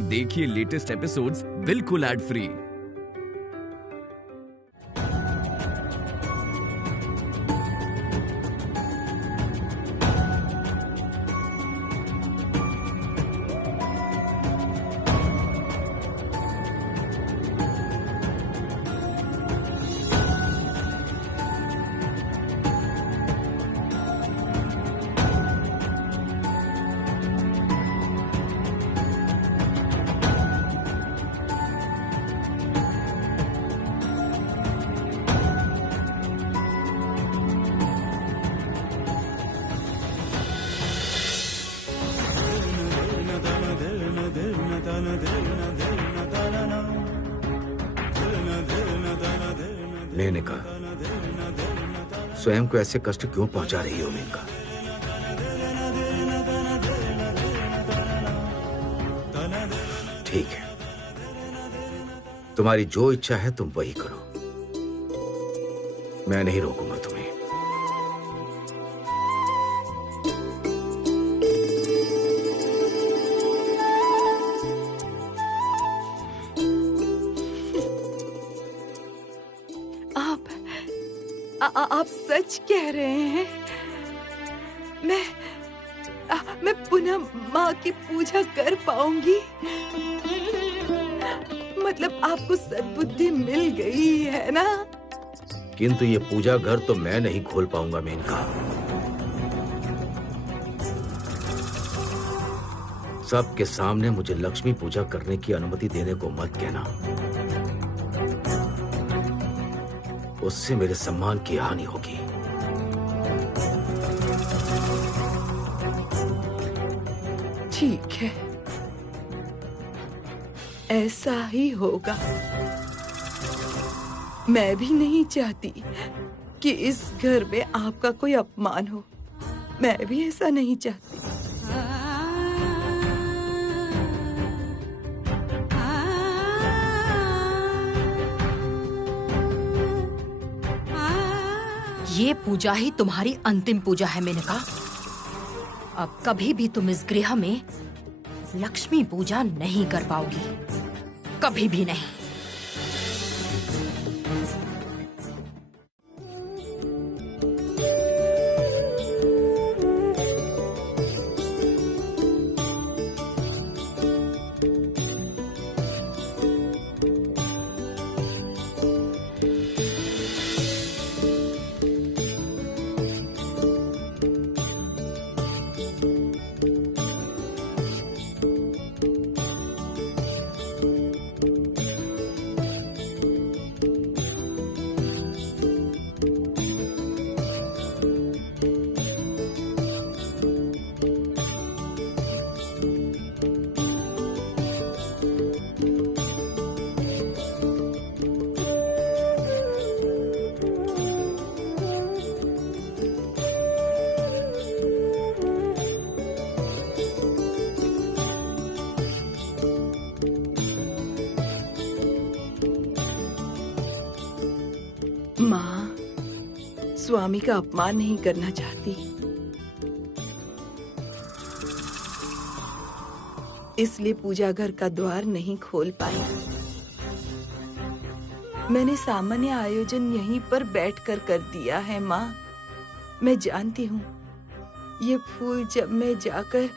देखिए latest episodes बिल्कुल ad free. Maneka, स्वयं को ऐसे कष्ट क्यों पहुंचा रही हो मेनका? ठीक है, तुम्हारी जो इच्छा है तुम वही करो, मैं नहीं रोकूंगा तुम्हें। आप सच कह रहे हैं? मैं पुनः माँ की पूजा कर पाऊंगी? मतलब आपको सद्बुद्धि मिल गई है ना? किंतु ये पूजा घर तो मैं नहीं खोल पाऊंगा मेनका। सबके सामने मुझे लक्ष्मी पूजा करने की अनुमति देने को मत कहना, उससे मेरे सम्मान की हानि होगी। ठीक है, ऐसा ही होगा। मैं भी नहीं चाहती कि इस घर में आपका कोई अपमान हो। मैं भी ऐसा नहीं चाहती। ये पूजा ही तुम्हारी अंतिम पूजा है मेनका। अब कभी भी तुम इस गृह में लक्ष्मी पूजा नहीं कर पाओगी, कभी भी नहीं। माँ, स्वामी का अपमान नहीं करना चाहती, इसलिए पूजा घर का द्वार नहीं खोल पाई। मैंने सामान्य आयोजन यहीं पर बैठकर कर दिया है माँ। मैं जानती हूँ ये फूल जब मैं जाकर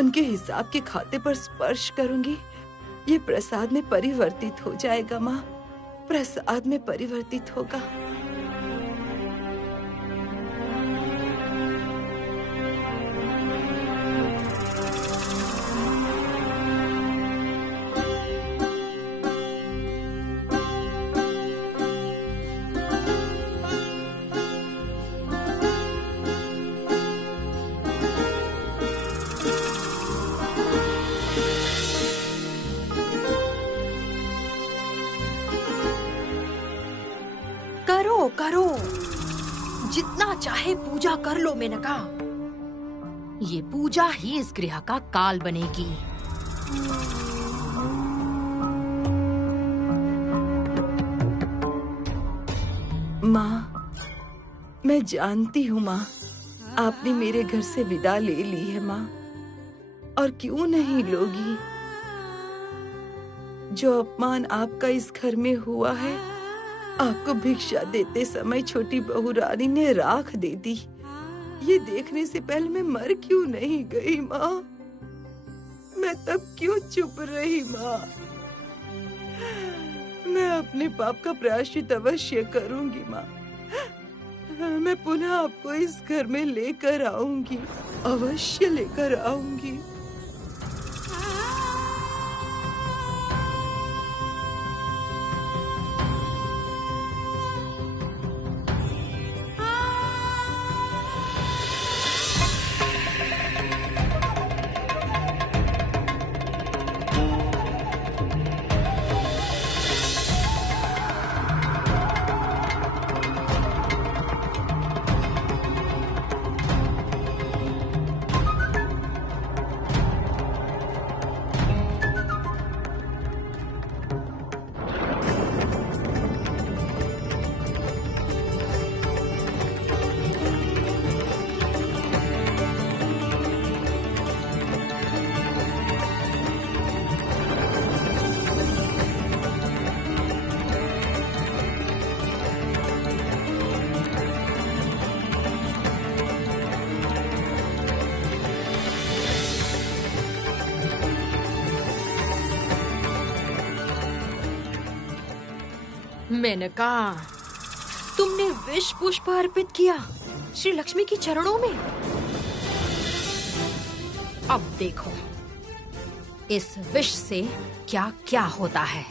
उनके हिसाब के खाते पर स्पर्श करूंगी, ये प्रसाद में परिवर्तित हो जाएगा माँ, प्रसाद में परिवर्तित होगा। करो, जितना चाहे पूजा कर लो मेनका। ये पूजा ही इस गृह का काल बनेगी। माँ, मैं जानती हूँ माँ, आपने मेरे घर से विदा ले ली है माँ, और क्यों नहीं लोगी। जो अपमान आपका इस घर में हुआ है, आपको भिक्षा देते समय छोटी बहू रानी ने राख दे दी। ये देखने से पहले मैं मर क्यों नहीं गई माँ? मैं तब क्यों चुप रही माँ? मैं अपने पाप का प्रायश्चित अवश्य करूंगी माँ। मैं पुनः आपको इस घर में लेकर आऊंगी, अवश्य लेकर आऊंगी। मेनका, तुमने विष पुष्प अर्पित किया श्री लक्ष्मी की चरणों में। अब देखो इस विष से क्या क्या होता है।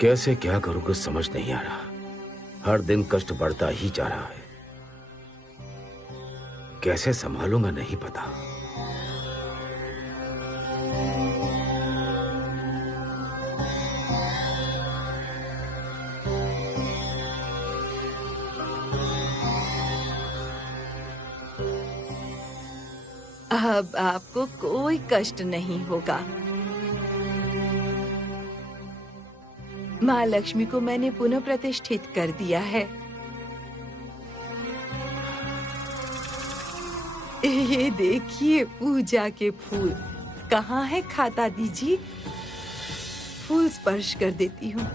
कैसे क्या करूं कुछ समझ नहीं आ रहा। हर दिन कष्ट बढ़ता ही जा रहा है। कैसे संभालूंगा नहीं पता। अब आपको कोई कष्ट नहीं होगा। माँ लक्ष्मी को मैंने पुनः प्रतिष्ठित कर दिया है। ये देखिए पूजा के फूल कहाँ है, खाता दीजिए। फूल स्पर्श कर देती हूँ।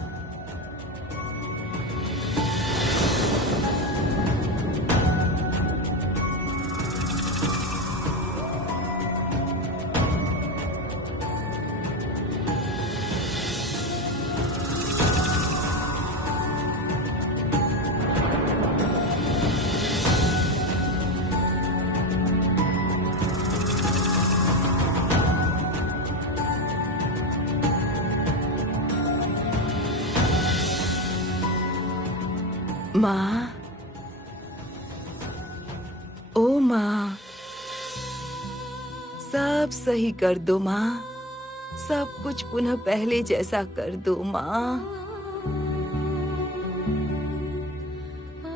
माँ, ओ माँ, सब सही कर दो माँ। सब कुछ पुनः पहले जैसा कर दो माँ।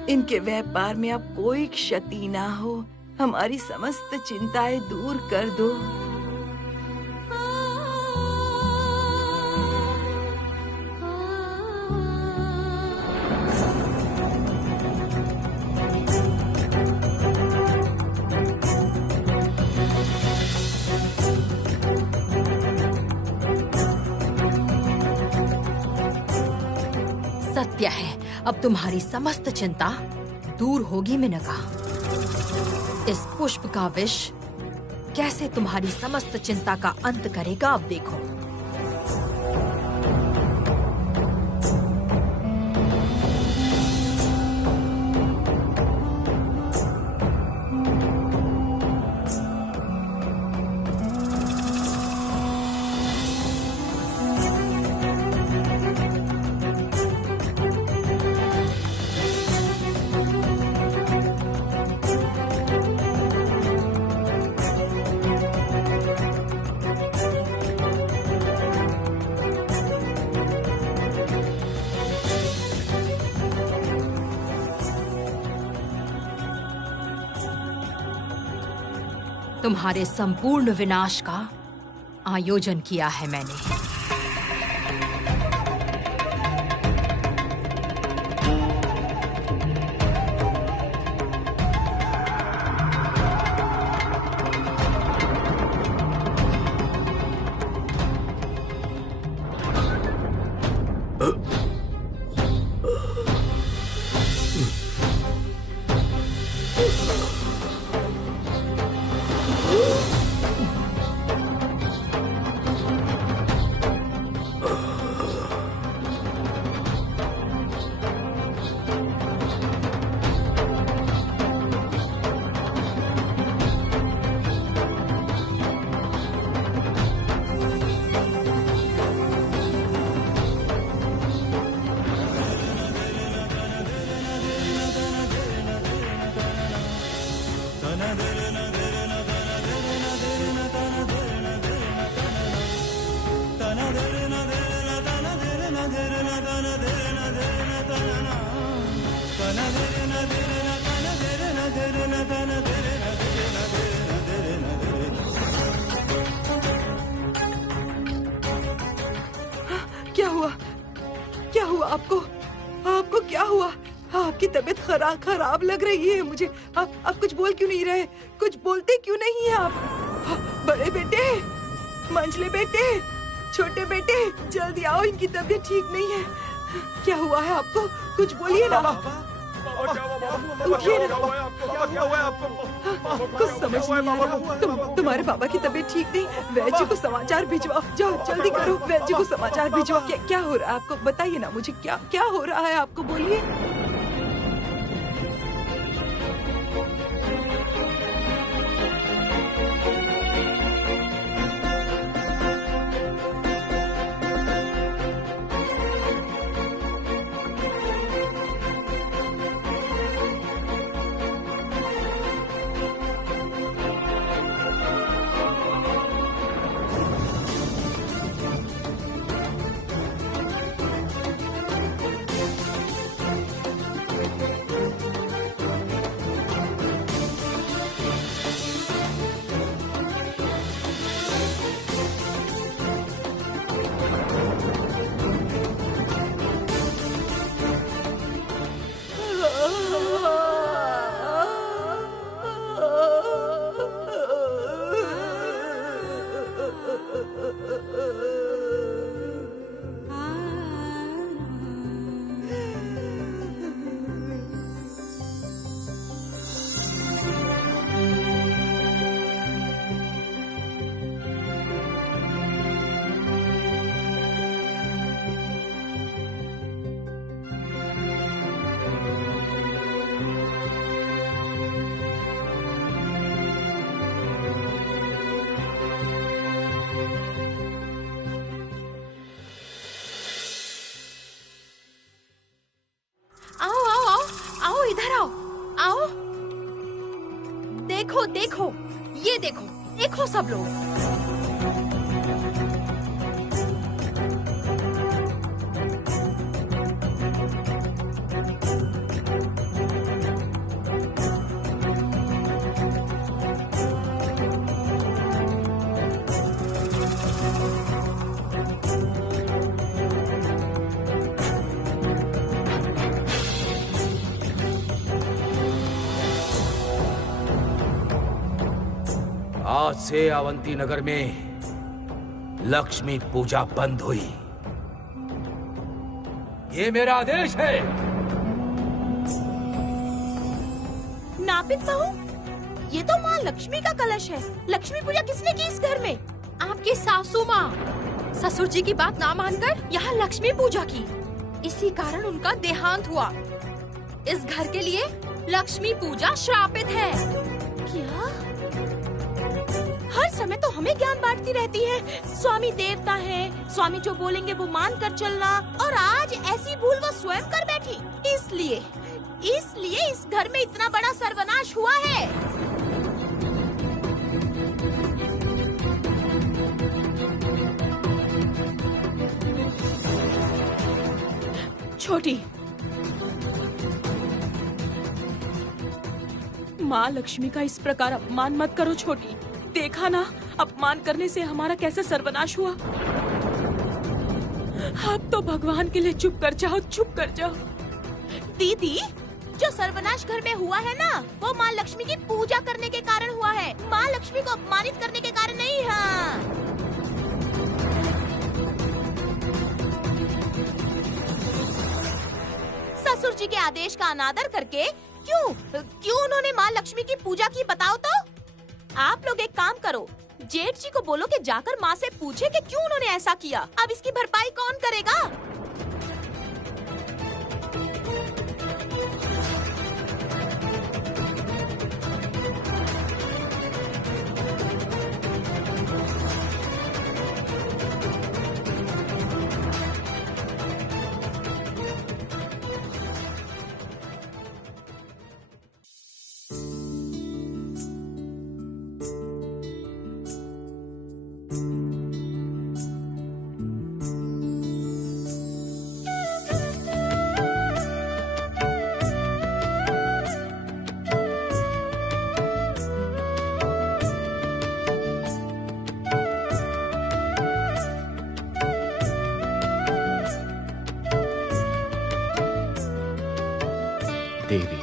इनके व्यापार में अब कोई क्षति ना हो। हमारी समस्त चिंताएं दूर कर दो। सत्य है, अब तुम्हारी समस्त चिंता दूर होगी मेनका। इस पुष्प का विष कैसे तुम्हारी समस्त चिंता का अंत करेगा, अब देखो। तुम्हारे संपूर्ण विनाश का आयोजन किया है मैंने। क्या हुआ? क्या हुआ आपको? आपको क्या हुआ? आपकी तबीयत खराब लग रही है मुझे। आप कुछ बोल क्यों नहीं रहे? कुछ बोलते क्यों नहीं है आप? बड़े बेटे, मंझले बेटे, छोटे बेटे, जल्दी आओ, इनकी तबीयत ठीक नहीं है। क्या हुआ है आपको? कुछ बोलिए ना। उठिए ना। कुछ समझ नहीं आ रहा। तुम्हारे पापा की तबीयत ठीक नहीं। वैद्य जी को समाचार भिजवाओ, जाओ जल्दी करो। वैद्य जी को समाचार भिजवाओ। क्या हो रहा है आपको? बताइए ना मुझे, क्या हो रहा है आपको? बोलिए। देखो सब लोग। आज से अवंती नगर में लक्ष्मी पूजा बंद हुई। ये मेरा आदेश है। नापित बहू, ये तो माँ लक्ष्मी का कलश है। लक्ष्मी पूजा किसने की इस घर में? आपकी सासू माँ ससुर जी की बात ना मानकर यहाँ लक्ष्मी पूजा की। इसी कारण उनका देहांत हुआ। इस घर के लिए लक्ष्मी पूजा श्रापित है। क्या? हर समय तो हमें ज्ञान बांटती रहती है। स्वामी देवता है, स्वामी जो बोलेंगे वो मान कर चलना, और आज ऐसी भूल वो स्वयं कर बैठी। इसलिए इस घर में इतना बड़ा सर्वनाश हुआ है। छोटी, माँ लक्ष्मी का इस प्रकार अपमान मत करो। छोटी, देखा ना अपमान करने से हमारा कैसे सर्वनाश हुआ। अब तो भगवान के लिए चुप कर जाओ, चुप कर जाओ। दीदी, जो सर्वनाश घर में हुआ है ना, वो माँ लक्ष्मी की पूजा करने के कारण हुआ है, माँ लक्ष्मी को अपमानित करने के कारण नहीं। हाँ, ससुर जी के आदेश का अनादर करके क्यों उन्होंने माँ लक्ष्मी की पूजा की, बताओ तो। आप लोग एक काम करो, जेठ जी को बोलो कि जाकर माँ से पूछे कि क्यों उन्होंने ऐसा किया। अब इसकी भरपाई कौन करेगा? देवी,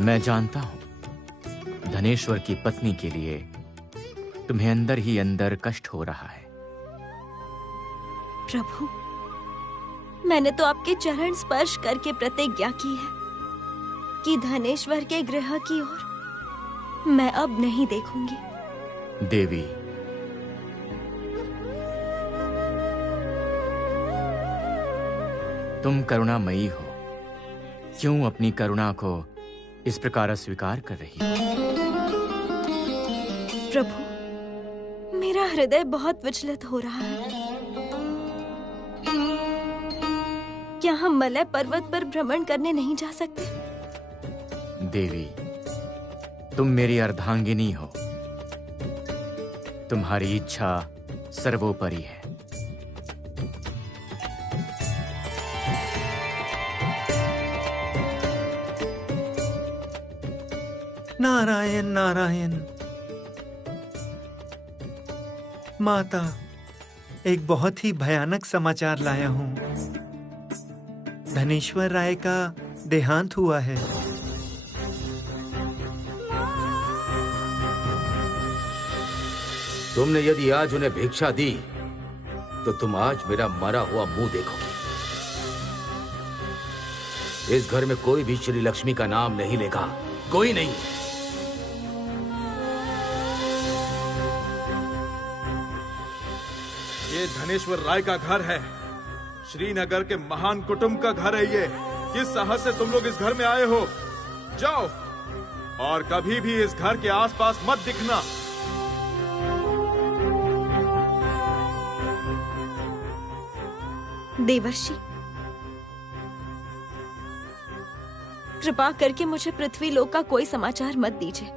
मैं जानता हूं धनेश्वर की पत्नी के लिए तुम्हें अंदर ही अंदर कष्ट हो रहा है। प्रभु, मैंने तो आपके चरण स्पर्श करके प्रतिज्ञा की है कि धनेश्वर के गृह की ओर मैं अब नहीं देखूंगी। देवी, तुम करुणामयी हो, क्यों अपनी करुणा को इस प्रकार अस्वीकार कर रही हो? प्रभु, मेरा हृदय बहुत विचलित हो रहा है। क्या हम मलय पर्वत पर भ्रमण करने नहीं जा सकते? देवी, तुम मेरी अर्धांगिनी हो, तुम्हारी इच्छा सर्वोपरि है। नारायण नारायण। माता, एक बहुत ही भयानक समाचार लाया हूँ। धनेश्वर राय का देहांत हुआ है। तुमने यदि आज उन्हें भिक्षा दी तो तुम आज मेरा मरा हुआ मुंह देखोगे। इस घर में कोई भी श्री लक्ष्मी का नाम नहीं लेगा, कोई नहीं। ये धनेश्वर राय का घर है, श्रीनगर के महान कुटुंब का घर है ये। किस साहस से तुम लोग इस घर में आए हो? जाओ और कभी भी इस घर के आसपास मत दिखना। देवर्षि, कृपा करके मुझे पृथ्वी लोक का कोई समाचार मत दीजिए।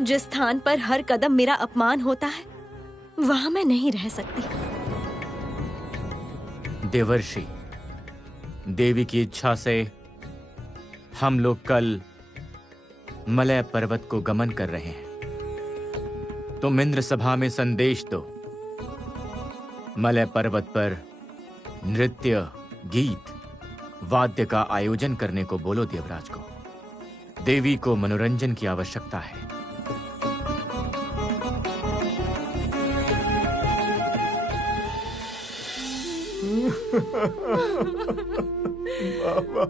जिस स्थान पर हर कदम मेरा अपमान होता है, वहां मैं नहीं रह सकती। देवर्षि, देवी की इच्छा से हम लोग कल मलय पर्वत को गमन कर रहे हैं। तुम इंद्र सभा में संदेश दो। मलय पर्वत पर नृत्य, गीत, वाद्य का आयोजन करने को बोलो देवराज को। देवी को मनोरंजन की आवश्यकता है। बाबा,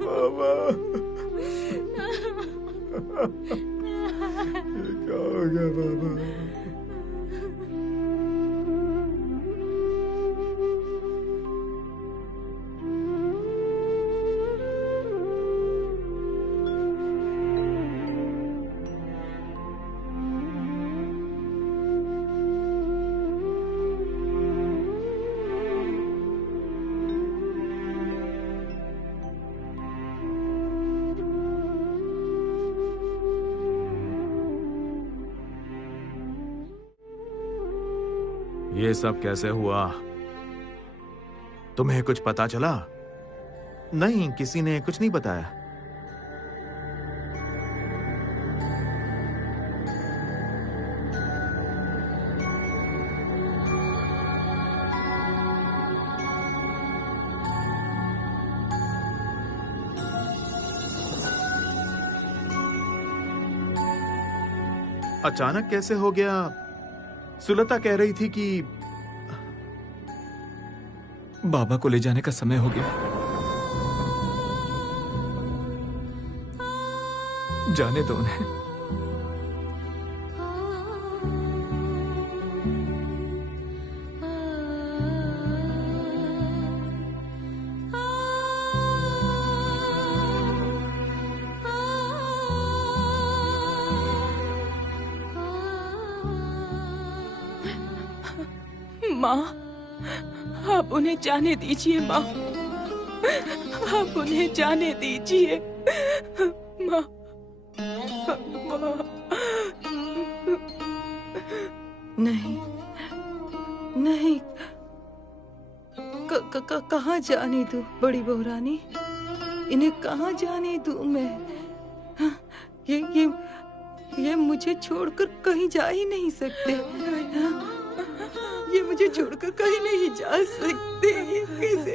बाबा, ये क्या हो गया बाबा? ये सब कैसे हुआ? तुम्हें कुछ पता चला? नहीं, किसी ने कुछ नहीं बताया। अचानक कैसे हो गया? सुलता कह रही थी कि बाबा को ले जाने का समय हो गया। जाने दो उन्हें। माँ, आप उन्हें जाने दीजिए माँ, आप उन्हें जाने दीजिए माँ, माँ। नहीं, नहीं, कहाँ जाने दूँ बड़ी बहू रानी? इन्हें कहाँ जाने दूँ मैं? ये मुझे छोड़कर कहीं जा ही नहीं सकते। ये मुझे छोड़कर कहीं नहीं जा सकते। ये कैसे?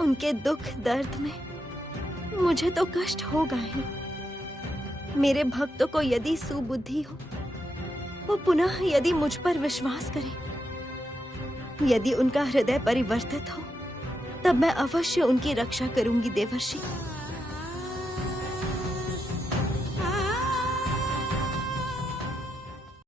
उनके दुख दर्द में मुझे तो कष्ट होगा ही। मेरे भक्तों को यदि सुबुद्धि हो, वो पुनः यदि मुझ पर विश्वास करें, यदि उनका हृदय परिवर्तित हो, तब मैं अवश्य उनकी रक्षा करूंगी देवर्षि।